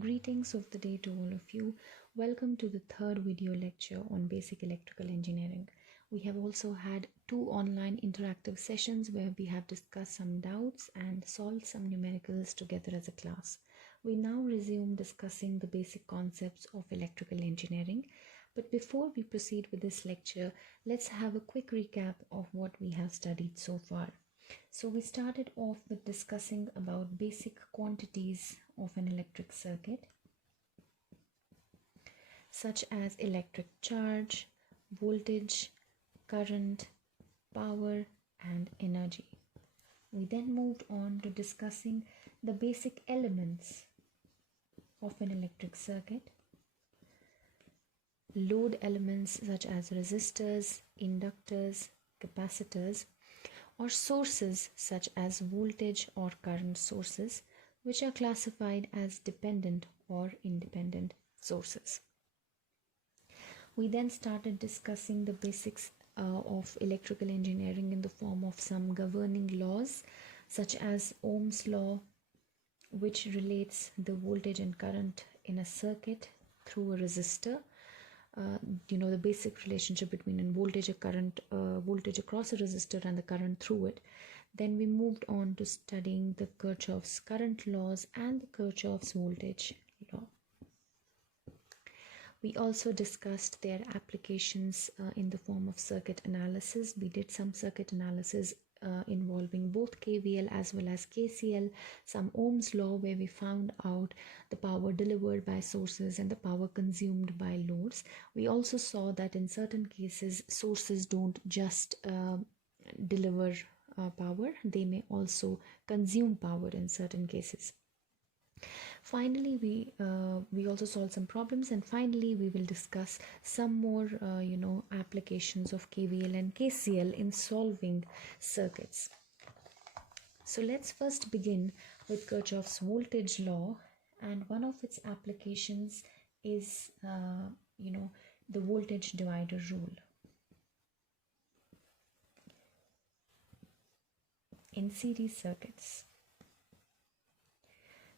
Greetings of the day to all of you. Welcome to the third video lecture on basic electrical engineering. We have also had two online interactive sessions where we have discussed some doubts and solved some numericals together as a class. We now resume discussing the basic concepts of electrical engineering. But before we proceed with this lecture, let's have a quick recap of what we have studied so far. So we started off with discussing about basic quantities of an electric circuit, such as electric charge, voltage, current, power, and energy. We then moved on to discussing the basic elements of an electric circuit, load elements such as resistors, inductors, capacitors, or sources such as voltage or current sources, which are classified as dependent or independent sources. We then started discussing the basics of electrical engineering in the form of some governing laws, such as Ohm's law, which relates the voltage and current in a circuit through a resistor. The basic relationship between a voltage across a resistor and the current through it. Then we moved on to studying the Kirchhoff's current laws and the Kirchhoff's voltage law. We also discussed their applications in the form of circuit analysis. We did some circuit analysis involving both KVL as well as KCL, some Ohm's law where we found out the power delivered by sources and the power consumed by loads. We also saw that in certain cases sources don't just deliver power, they may also consume power in certain cases. Finally, we also solved some problems, and finally we will discuss some more applications of KVL and KCL in solving circuits. So let's first begin with Kirchhoff's voltage law, and one of its applications is the voltage divider rule. In series circuits.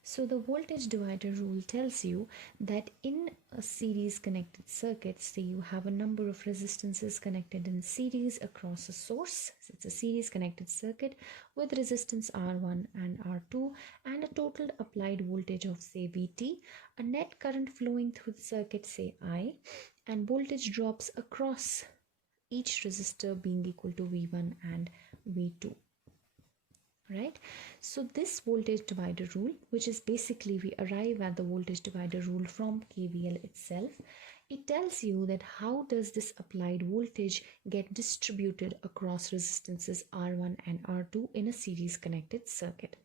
So the voltage divider rule tells you that in a series connected circuit, say you have a number of resistances connected in series across a source. So it's a series connected circuit with resistance R1 and R2 and a total applied voltage of say Vt, a net current flowing through the circuit say I, and voltage drops across each resistor being equal to V1 and V2. Right, so this voltage divider rule, which is basically we arrive at the voltage divider rule from KVL itself, it tells you that how does this applied voltage get distributed across resistances R1 and R2 in a series connected circuit.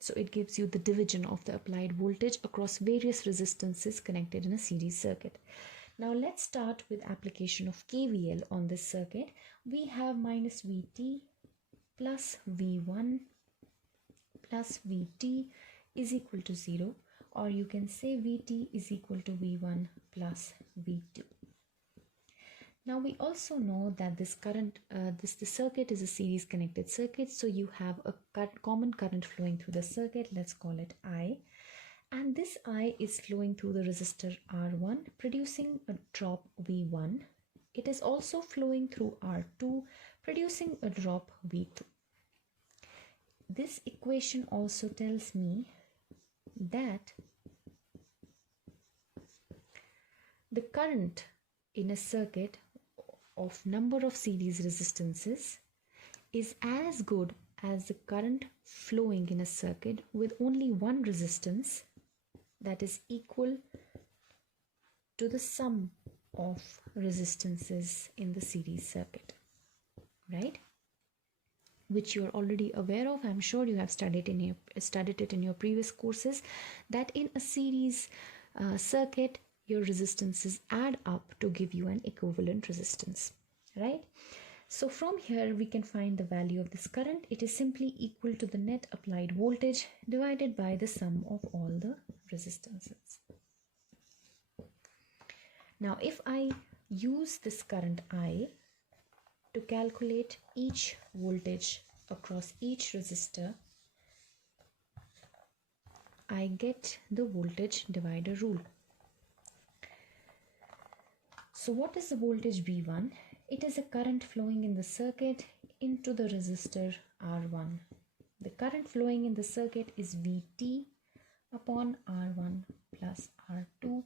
So it gives you the division of the applied voltage across various resistances connected in a series circuit. Now let's start with application of KVL on this circuit. We have minus Vt plus V1 plus Vt is equal to 0, or you can say Vt is equal to V1 plus V2. Now we also know that this current, this circuit is a series connected circuit, so you have a common current flowing through the circuit, let's call it I, and this I is flowing through the resistor R1, producing a drop V1. It is also flowing through R2, producing a drop V2. This equation also tells me that the current in a circuit of number of series resistances is as good as the current flowing in a circuit with only one resistance that is equal to the sum of resistances in the series circuit, right? Which you are already aware of. I'm sure you have studied it in your previous courses, that in a series circuit your resistances add up to give you an equivalent resistance, right? So from here we can find the value of this current. It is simply equal to the net applied voltage divided by the sum of all the resistances. Now if I use this current I to calculate each voltage across each resistor, I get the voltage divider rule. So what is the voltage V1? It is a current flowing in the circuit into the resistor R1. The current flowing in the circuit is Vt upon R1 plus R2,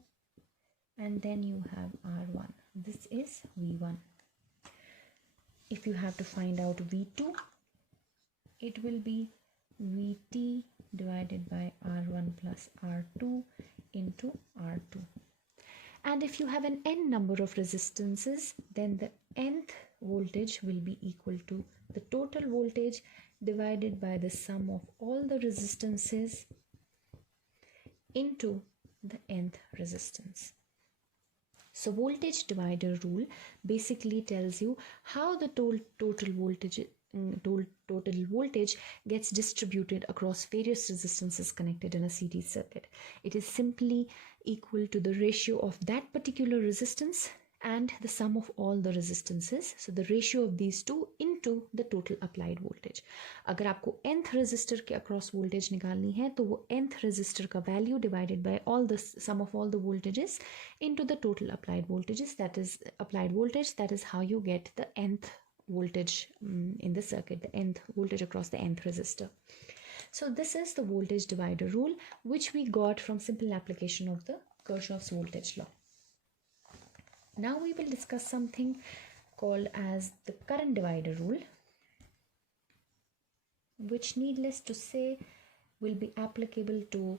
and then you have R1. This is V1. If you have to find out V2, it will be Vt divided by R1 plus R2 into R2. And if you have an n number of resistances, then the nth voltage will be equal to the total voltage divided by the sum of all the resistances into the nth resistance. So voltage divider rule basically tells you how the total voltage gets distributed across various resistances connected in a series circuit. It is simply equal to the ratio of that particular resistance and the sum of all the resistances. So the ratio of these two into the total applied voltage. अगर आपको nth resistor के across voltage निकालनी है तो वो nth resistor का value divided by all the sum of all the voltages into the total applied voltages, that is applied voltage. That is how you get the nth voltage in the circuit, the nth voltage across the nth resistor. So this is the voltage divider rule, which we got from simple application of the Kirchhoff's voltage law. Now we will discuss something called as the current divider rule, which needless to say will be applicable to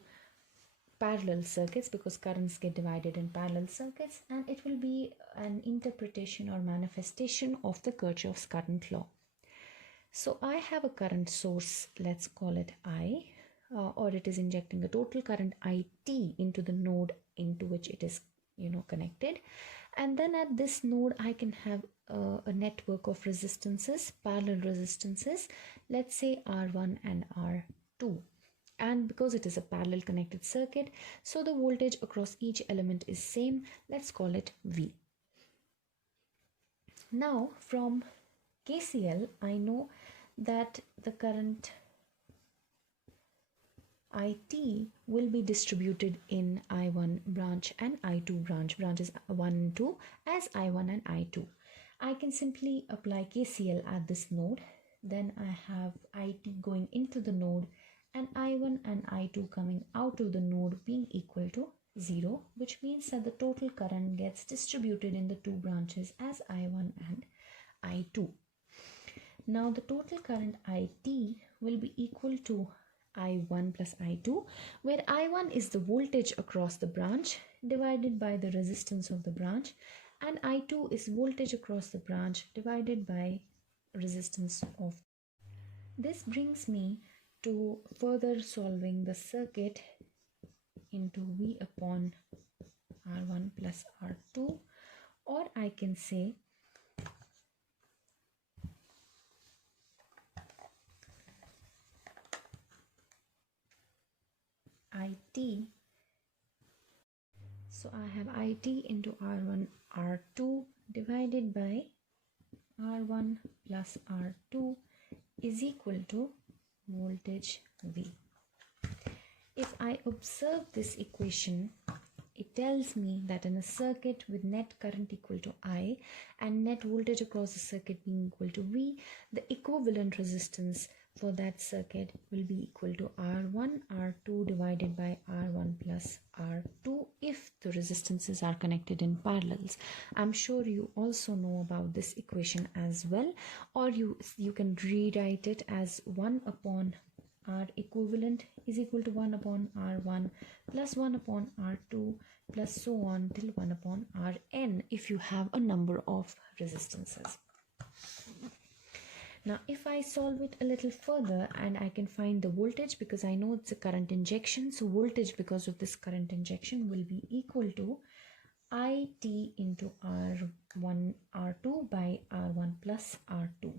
parallel circuits because currents get divided in parallel circuits, and it will be an interpretation or manifestation of the Kirchhoff's current law. So I have a current source, let's call it I, or it is injecting a total current IT into the node into which it is connected, and then at this node I can have a network of resistances, parallel resistances, let's say R1 and R2. And because it is a parallel connected circuit, so the voltage across each element is same. Let's call it V. Now from KCL, I know that the current IT will be distributed in I1 branch and I2 branch, branches 1 and 2 as I1 and I2. I can simply apply KCL at this node. Then I have IT going into the node and I1 and I2 coming out of the node being equal to 0, which means that the total current gets distributed in the two branches as I1 and I2. Now the total current IT will be equal to I1 plus I2, where I1 is the voltage across the branch divided by the resistance of the branch, and I2 is voltage across the branch divided by resistance of. This brings me to further solving the circuit into V upon R1 plus R2, or I can say IT. So I have IT into R1 R2 divided by R1 plus R2 is equal to voltage V. If I observe this equation, it tells me that in a circuit with net current equal to I and net voltage across the circuit being equal to V, the equivalent resistance for that circuit will be equal to R1 R2 divided by R1 plus R2 if the resistances are connected in parallels. I'm sure you also know about this equation as well, or you can rewrite it as 1 upon R equivalent is equal to 1 upon R1 plus 1 upon R2 plus so on till 1 upon Rn if you have a number of resistances. Now if I solve it a little further and I can find the voltage, because I know it's a current injection, so voltage because of this current injection will be equal to IT into R1 R2 by R1 plus R2.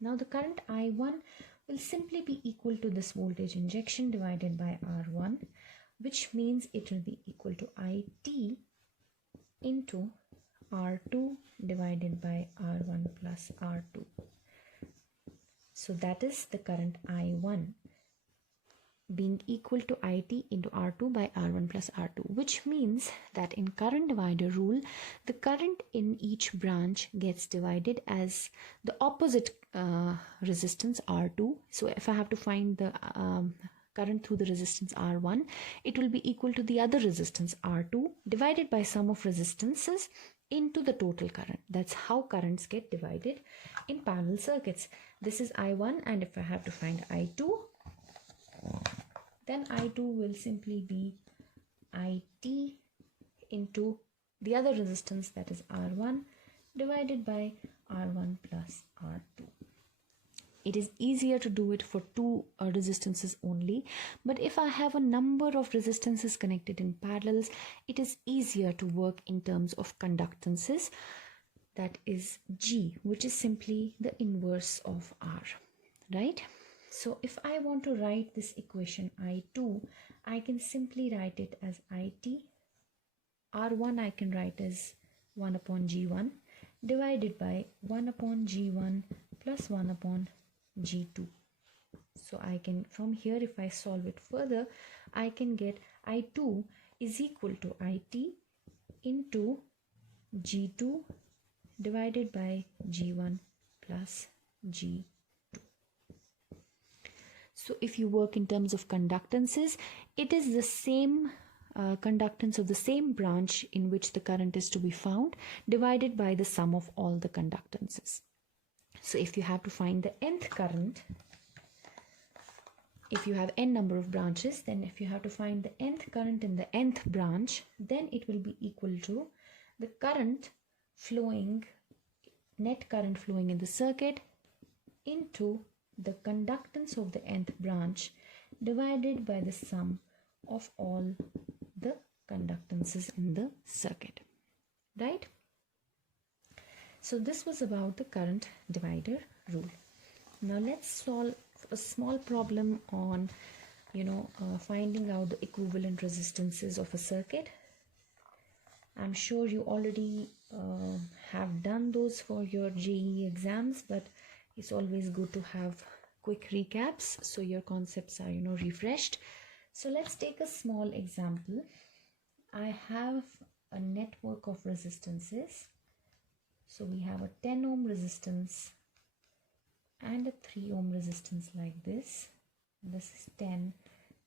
Now the current I1 will simply be equal to this voltage injection divided by R1, which means it will be equal to IT into R2 divided by R1 plus R2. So that is the current I1. being equal to IT into R2 by R1 plus R2, which means that in current divider rule, the current in each branch gets divided as the opposite resistance R2. So if I have to find the current through the resistance R1, it will be equal to the other resistance R2 divided by sum of resistances into the total current. That's how currents get divided in parallel circuits. This is I1, and if I have to find I2, then I2 will simply be IT into the other resistance, that is R1, divided by R1 plus R2. It is easier to do it for two resistances only, but if I have a number of resistances connected in parallels, it is easier to work in terms of conductances, that is G, which is simply the inverse of R, right? So if I want to write this equation I2, I can simply write it as IT. R1 I can write as 1 upon G1 divided by 1 upon G1 plus 1 upon G2. So I can, from here, if I solve it further, I can get I2 is equal to IT into G2 divided by G1 plus G2. So if you work in terms of conductances, it is the same conductance of the same branch in which the current is to be found divided by the sum of all the conductances. So if you have to find the nth current, if you have n number of branches, then if you have to find the nth current in the nth branch, then it will be equal to the current flowing, net current flowing in the circuit into the conductance of the nth branch divided by the sum of all the conductances in the circuit, right? So this was about the current divider rule. Now let's solve a small problem on finding out the equivalent resistances of a circuit. I'm sure you already have done those for your JEE exams, but it's always good to have quick recaps so your concepts are refreshed. So let's take a small example. I have a network of resistances. So we have a 10 ohm resistance and a 3 ohm resistance like this. This is 10,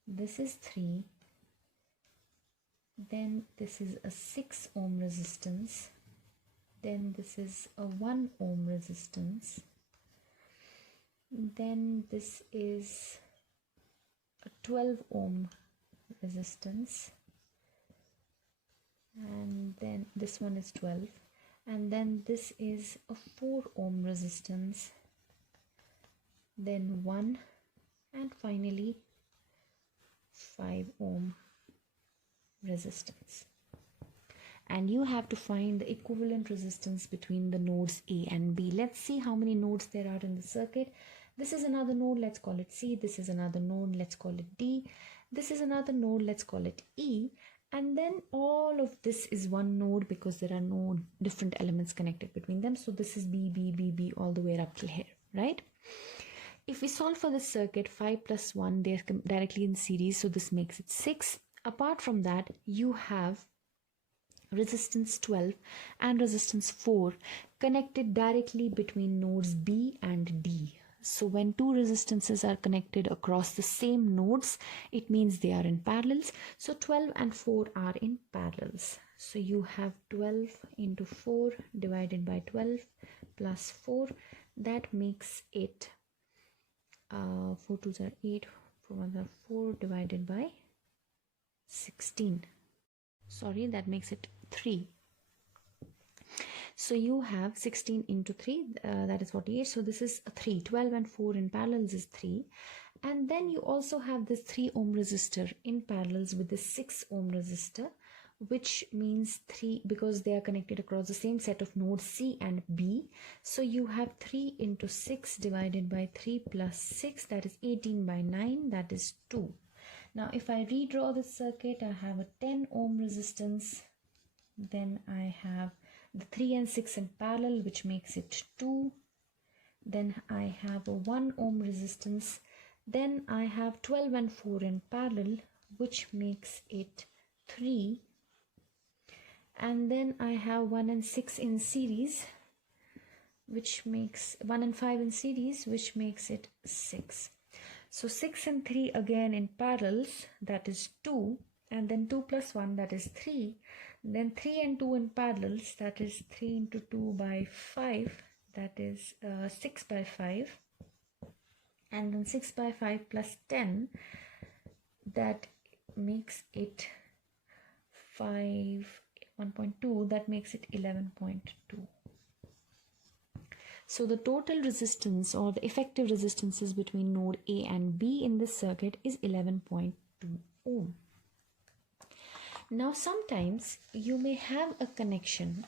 this is 3, then this is a 6 ohm resistance, then this is a 1 ohm resistance, then this is a 12 ohm resistance, and then this one is 12, and then this is a 4 ohm resistance, then 1, and finally 5 ohm resistance. And you have to find the equivalent resistance between the nodes A and B. Let's see how many nodes there are in the circuit. This is another node, let's call it C. This is another node, let's call it D. This is another node, let's call it E. And then all of this is one node because there are no different elements connected between them. So this is B, B, B, B all the way up till here, right? If we solve for this circuit, 5 plus 1, they're directly in series, so this makes it 6. Apart from that, you have resistance 12 and resistance 4 connected directly between nodes B and D. So when two resistances are connected across the same nodes, it means they are in parallels. So 12 and 4 are in parallels. So you have 12 into 4 divided by 12 plus 4. That makes it 4 2s are 8, 4 1s are 4 divided by 16. Sorry, that makes it 3. So you have 16 into 3, that is 48. So this is 3. 12 and 4 in parallels is 3. And then you also have this 3 ohm resistor in parallels with the 6 ohm resistor, which means 3 because they are connected across the same set of nodes C and B. So you have 3 into 6 divided by 3 plus 6, that is 18 by 9, that is 2. Now if I redraw the circuit, I have a 10 ohm resistance, then I have the 3 and 6 in parallel, which makes it 2. Then I have a 1 ohm resistance, Then I have 12 and 4 in parallel, which makes it 3. And then I have 1 and 6 in series, which makes 1 and 5 in series, which makes it 6. So 6 and 3 again in parallels, that is 2, and then 2 plus 1, that is 3. Then 3 and 2 in parallels, that is 3 into 2 by 5, that is 6 by 5. And then 6 by 5 plus 10, that makes it 1.2, that makes it 11.2. So the total resistance or the effective resistances between node A and B in this circuit is 11.2 ohm. Now sometimes you may have a connection,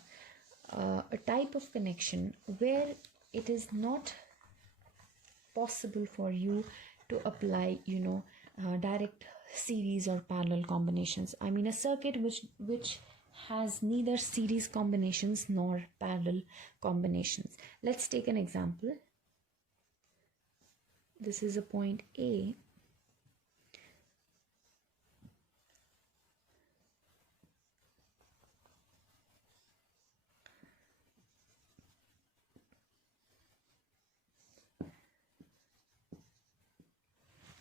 a type of connection where it is not possible for you to apply, direct series or parallel combinations. I mean a circuit which has neither series combinations nor parallel combinations. Let's take an example. This is a point A.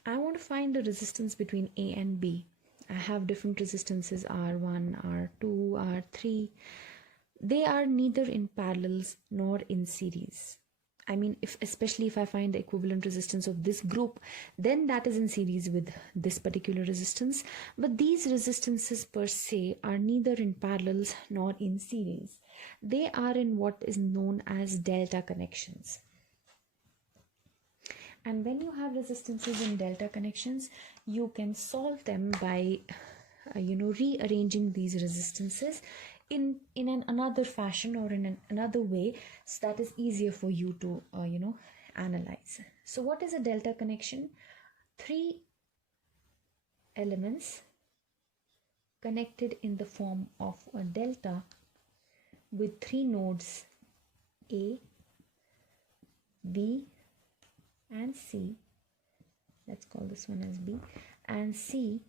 I want to find the resistance between A and B. I have different resistances R1, R2, R3. They are neither in parallels nor in series. I mean, especially if I find the equivalent resistance of this group, then that is in series with this particular resistance. But these resistances per se are neither in parallels nor in series. They are in what is known as delta connections. And when you have resistances in delta connections, you can solve them by rearranging these resistances in another fashion or in another way, so that is easier for you to analyze. So what is a delta connection? 3 elements connected in the form of a delta with 3 nodes A, B and C. Let's call this one as B, and C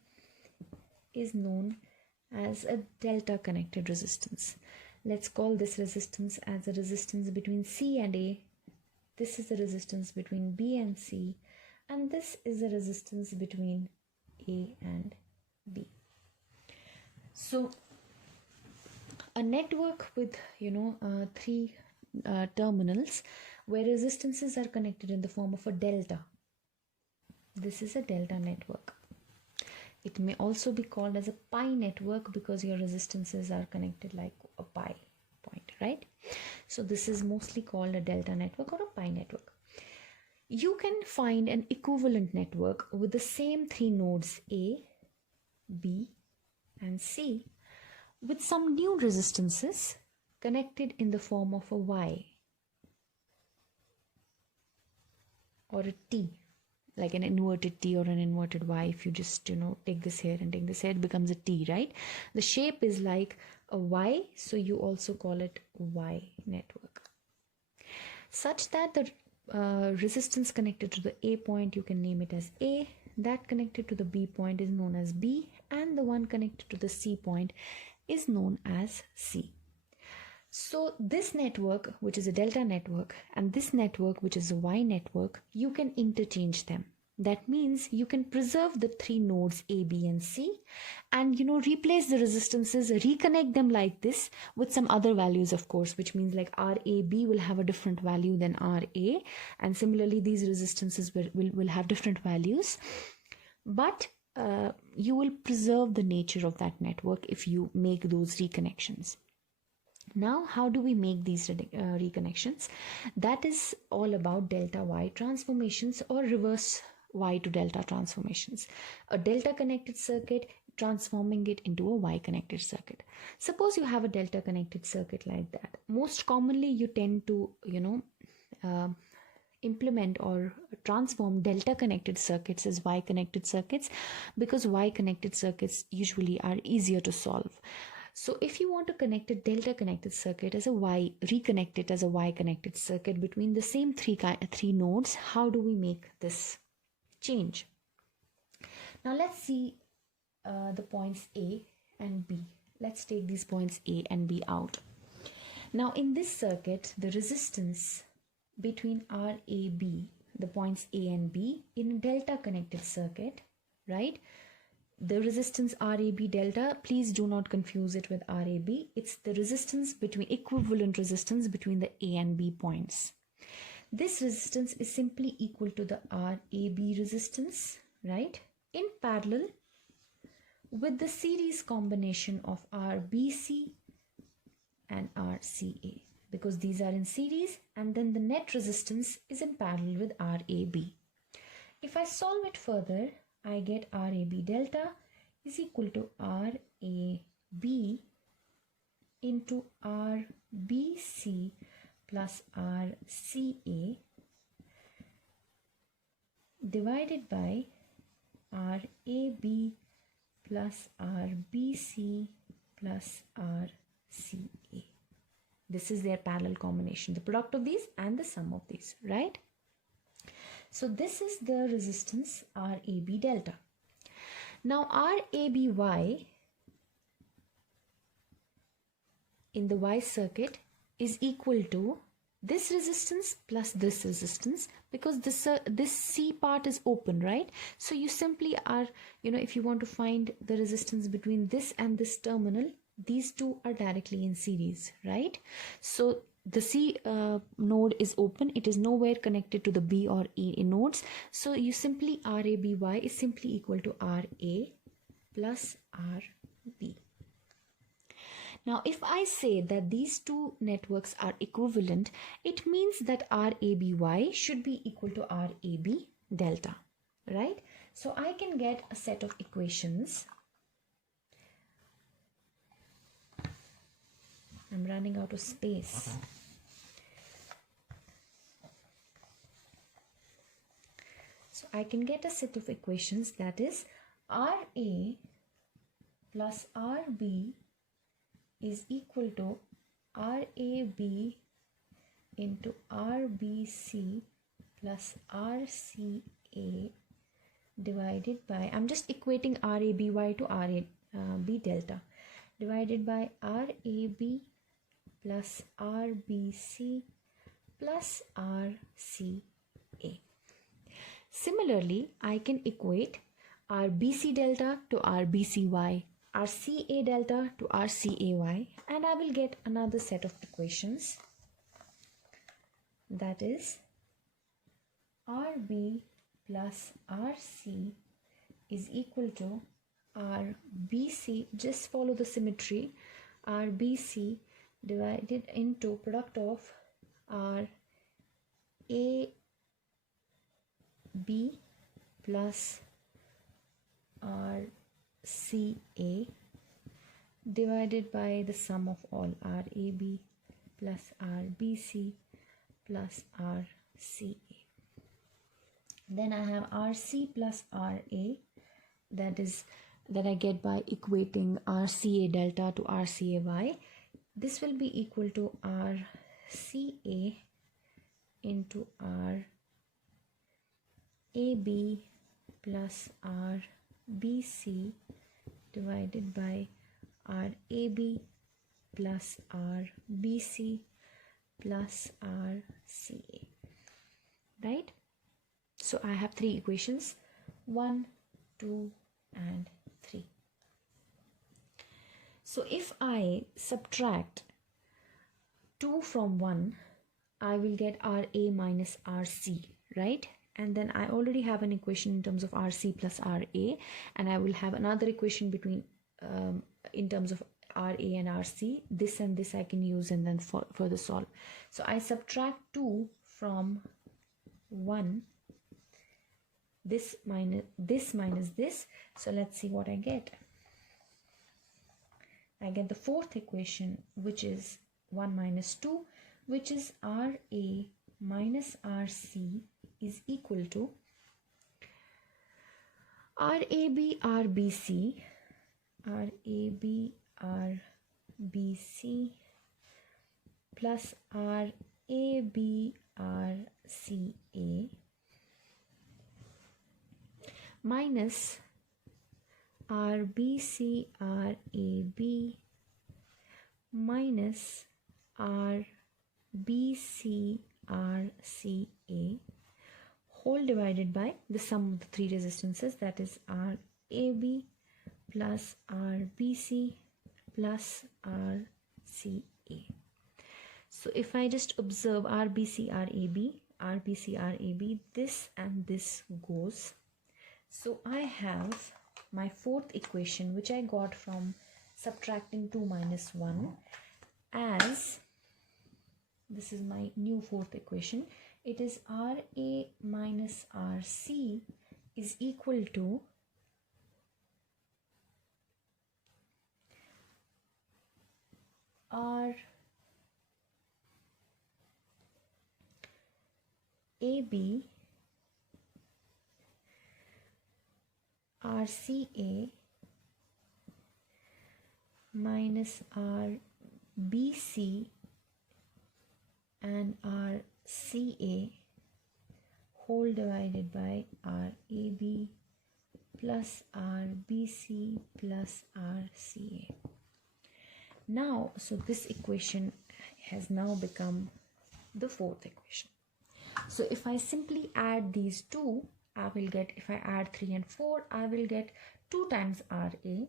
is known as a delta connected resistance. Let's call this resistance as a resistance between C and A. This is the resistance between B and C, and this is the resistance between A and B. So a network with 3 terminals where resistances are connected in the form of a delta. This is a delta network. It may also be called as a pi network because your resistances are connected like a pi point, right? So this is mostly called a delta network or a pi network. You can find an equivalent network with the same 3 nodes A, B and C with some new resistances connected in the form of a Y or a T, like an inverted T or an inverted Y. If you just take this here and take this here, it becomes a T, right? The shape is like a Y, so you also call it Y network, such that the resistance connected to the A point, you can name it as A, that connected to the B point is known as B, and the one connected to the C point is known as C. So this network, which is a delta network, and this network, which is a Y network, you can interchange them. That means you can preserve the 3 nodes A, B and C and replace the resistances, reconnect them like this with some other values, of course, which means like RAB will have a different value than RA, and similarly these resistances will have different values, but you will preserve the nature of that network if you make those reconnections. Now, how do we make these reconnections? That is all about delta-Y transformations or reverse Y to delta transformations. A delta connected circuit, transforming it into a Y connected circuit. Suppose you have a delta connected circuit like that. Most commonly you tend to implement or transform delta connected circuits as Y connected circuits because Y connected circuits usually are easier to solve. So if you want to connect a delta connected circuit as a Y, reconnect it as a Y connected circuit between the same three nodes, how do we make this change. Now let's see the points A and B. Let's take these points A and B out. Now in this circuit, the resistance between RAB, the points A and B, in a delta connected circuit, right? The resistance RAB delta, please do not confuse it with RAB. It's the resistance between, equivalent resistance between the A and B points. This resistance is simply equal to the RAB resistance, right? In parallel with the series combination of RBC and RCA, because these are in series, and then the net resistance is in parallel with RAB. If I solve it further, I get RAB delta is equal to RAB into RBC plus RCA divided by RAB plus RBC plus RCA. This is their parallel combination, the product of these and the sum of these, right? So this is the resistance RAB delta. Now RABY in the Y circuit is equal to this resistance plus this resistance, because this C part is open, right? So you simply are, if you want to find the resistance between this and this terminal, these two are directly in series, right? So the C node is open, it is nowhere connected to the B or E nodes. So you simply, RABY is simply equal to RA plus RB. Now, if I say that these two networks are equivalent, it means that RABY should be equal to RAB delta, right? So I can get a set of equations. I'm running out of space. So I can get a set of equations, that is RA plus RB is equal to RAB into RBC plus RCA divided by, I'm just equating RABY to RAB delta, divided by RAB plus RBC plus RCA. Similarly, I can equate RBC delta to RBCY, RCA delta to RCAY, and I will get another set of equations, that is RB plus RC is equal to RBC, just follow the symmetry, RBC divided into product of RAB plus RCA divided by the sum of all RAB plus RBC plus RCA. Then I have RC plus RA, that I get by equating RCA delta to RCAY. This will be equal to RCA into RAB plus RBC divided by RAB plus RBC plus RCA, right? So I have three equations, 1, 2 and 3. So if I subtract 2 from 1, I will get RA minus RC, right? And then I already have an equation in terms of RC plus RA, and I will have another equation between in terms of RA and RC. This and this I can use and then further solve. So I subtract 2 from 1, this minus this. So let's see what I get. I get the fourth equation, which is 1 minus 2, which is RA minus RC is equal to RAB RBC plus RAB RCA minus RBC RAB minus RBC RCA whole divided by the sum of the three resistances, that is RAB plus RBC plus RCA. So if I just observe RBC RAB, this and this goes. So I have my fourth equation, which I got from subtracting 2 minus 1, as this is my new fourth equation. It is RA minus RC is equal to RAB RCA minus RBC and RCA whole divided by RAB plus RBC plus RCA. Now, so this equation has now become the fourth equation. So if I simply add these two, I will get, if I add 3 and 4, I will get 2 times RA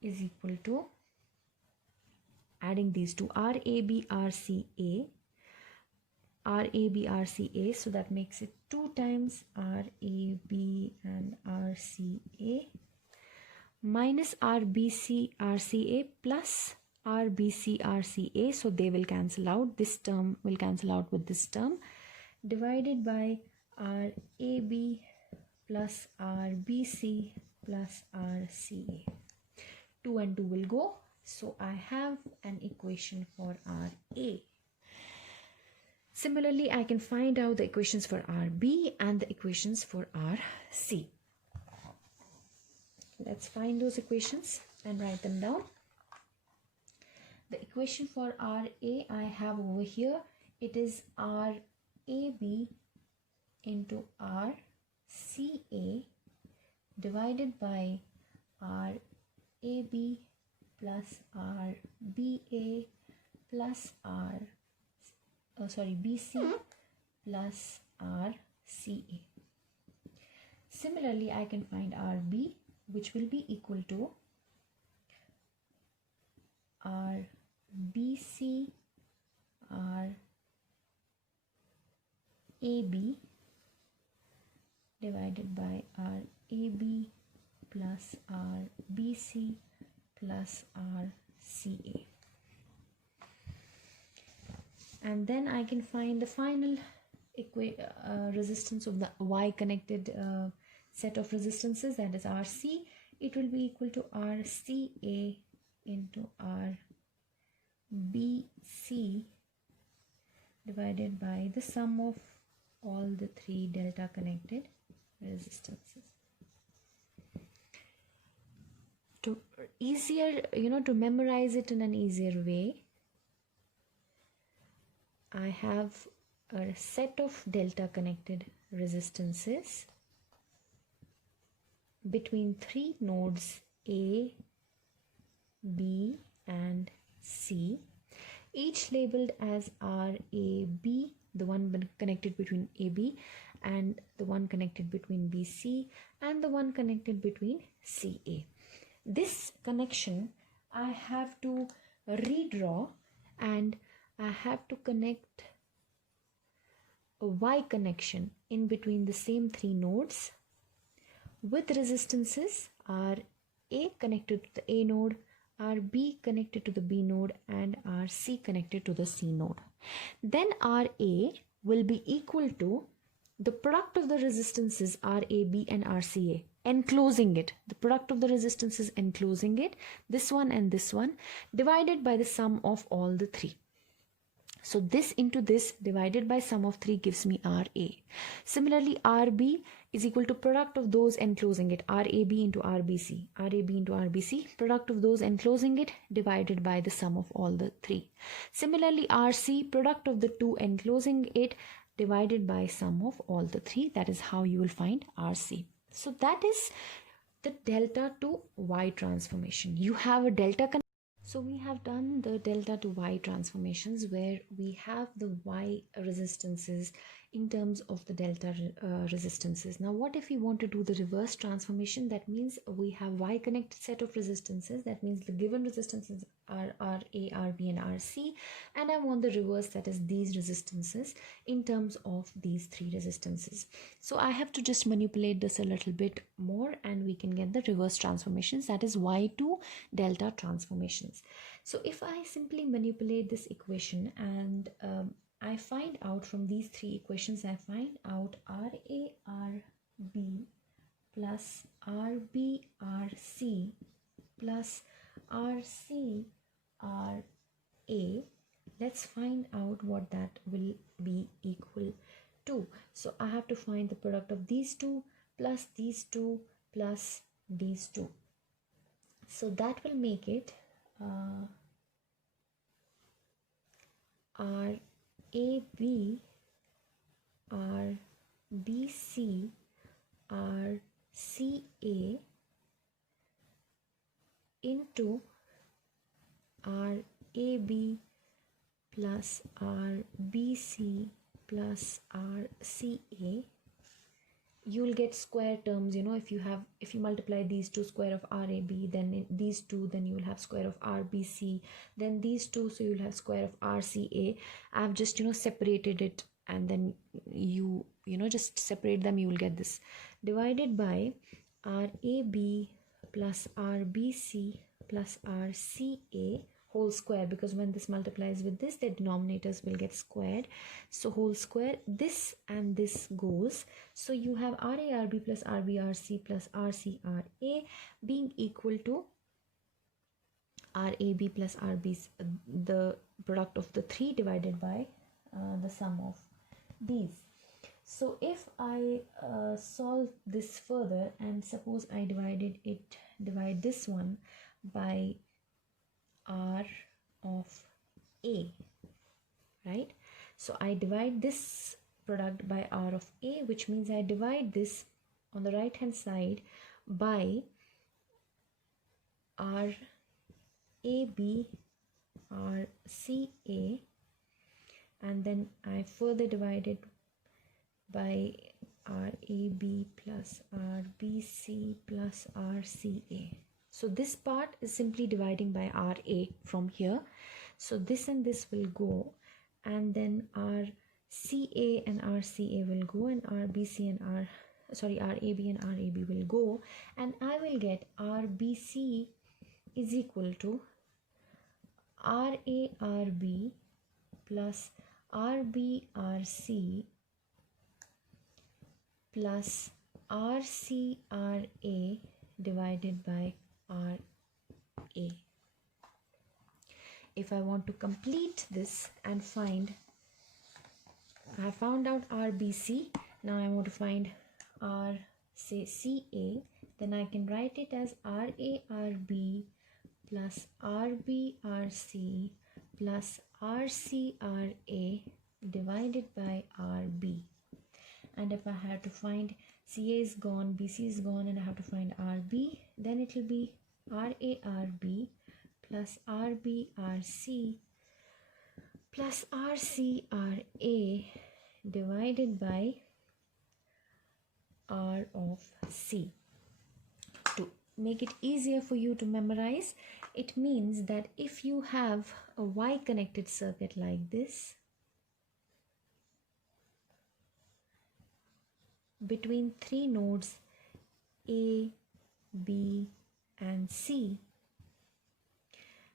is equal to, adding these two, RAB RCA, so that makes it 2 times RAB and RCA minus RBC RCA plus RBC RCA, so they will cancel out, this term will cancel out with this term, divided by RAB plus RBC plus RCA. 2 and 2 will go, so I have an equation for RA. Similarly, I can find out the equations for RB and the equations for RC. Let's find those equations and write them down. The equation for RA I have over here. It is RAB into RCA divided by RAB plus RBA plus BC plus RCA. Similarly, I can find RB, which will be equal to RBC RAB divided by RAB plus RBC plus RCA. And then I can find the final resistance of the Y connected set of resistances, that is RC. It will be equal to RCA into RBC divided by the sum of all the three delta connected resistances. To to memorize it in an easier way, I have a set of delta connected resistances between three nodes A, B and C, each labeled as RAB, the one connected between AB, and the one connected between BC, and the one connected between CA. This connection I have to redraw, and I have to connect a Y connection in between the same three nodes with resistances RA connected to the A node, RB connected to the B node, and RC connected to the C node. Then RA will be equal to the product of the resistances RAB and RCA enclosing it, the product of the resistances enclosing it, this one and this one, divided by the sum of all the three. So this into this divided by sum of 3 gives me RA. Similarly, RB is equal to product of those enclosing it, RAB into RBC, RAB into RBC, product of those enclosing it divided by the sum of all the three. Similarly, RC, product of the two enclosing it divided by sum of all the three. That is how you will find RC. So that is the delta to Y transformation. You have a delta. So we have done the delta to Y transformations where we have the Y resistances in terms of the delta resistances. Now what if we want to do the reverse transformation? That means we have Y connected set of resistances. That means the given resistances are RA, RB and RC, and I want the reverse, that is these resistances in terms of these three resistances. So I have to just manipulate this a little bit more and we can get the reverse transformations, that is Y to delta transformations. So if I simply manipulate this equation and I find out from these three equations, I find out RA/RB plus RB/RC plus RC/RA. Let's find out what that will be equal to. So I have to find the product of these two plus these two plus these two. So that will make it RAB, RBC, RCA into RAB plus RBC plus RCA. You will get square terms, you know, if you multiply these two, square of RAB, then these two, then you will have square of RBC, then these two, so you will have square of RCA. I've just, you know, separated it, and then you just separate them, you will get this, divided by RAB plus RBC plus RCA whole square, because when this multiplies with this, the denominators will get squared, so whole square. This and this goes, so you have RA/RB plus RB/RC plus RC/RA being equal to RAB plus RB, the product of the three divided by the sum of these. So if I solve this further, and suppose I divide this one by R of A, right? So I divide this product by R of A, which means I divide this on the right hand side by RAB, RCA, and then I further divide it by RAB plus RBC plus RCA. So this part is simply dividing by RA from here. So this and this will go, and then RCA and RCA will go, and RAB and RAB will go, and I will get RBC is equal to RA/RB plus RB/RC plus RC/RA divided by RA. If I want to complete this and find, I have found out RBC, now I want to find RCA, then I can write it as RA/RB plus RB/RC plus RC/RA divided by RB. And if I have to find CA is gone, BC is gone, and I have to find RB, then it will be RA/RB plus RB/RC plus RC/RA divided by R of C. To make it easier for you to memorize, it means that if you have a Y connected circuit like this, between three nodes A, B and C,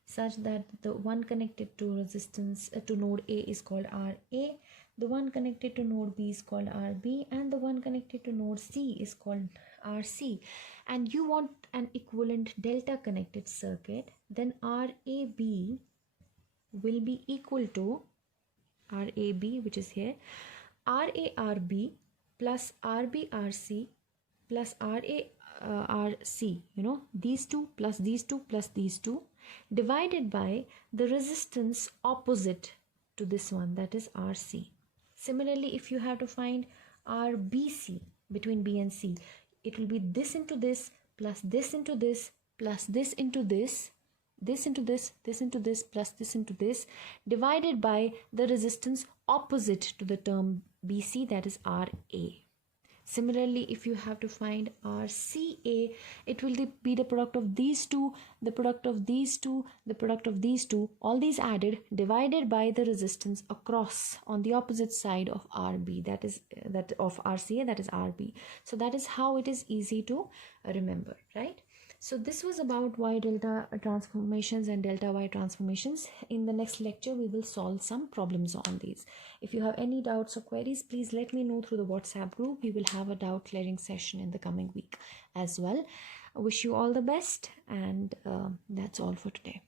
such that the one connected to resistance to node A is called RA, the one connected to node B is called RB, and the one connected to node C is called RC, and you want an equivalent delta connected circuit, then RAB will be equal to RAB, which is here, RA/RB plus RB/RC plus RA/RC, these two plus these two plus these two, divided by the resistance opposite to this one, that is RC. Similarly, if you have to find RBC between B and C, it will be this into this plus this into this plus this into this, this into this, this into this plus this into this, divided by the resistance opposite to the term BC, that is RA. Similarly, if you have to find RCA, it will be the product of these two, the product of these two, the product of these two, all these added, divided by the resistance across on the opposite side of RB, that is that of RCA, that is RB. So that is how it is easy to remember, right? So this was about Y delta transformations and delta Y transformations. In the next lecture, we will solve some problems on these. If you have any doubts or queries, please let me know through the WhatsApp group. We will have a doubt clearing session in the coming week as well. I wish you all the best, and that's all for today.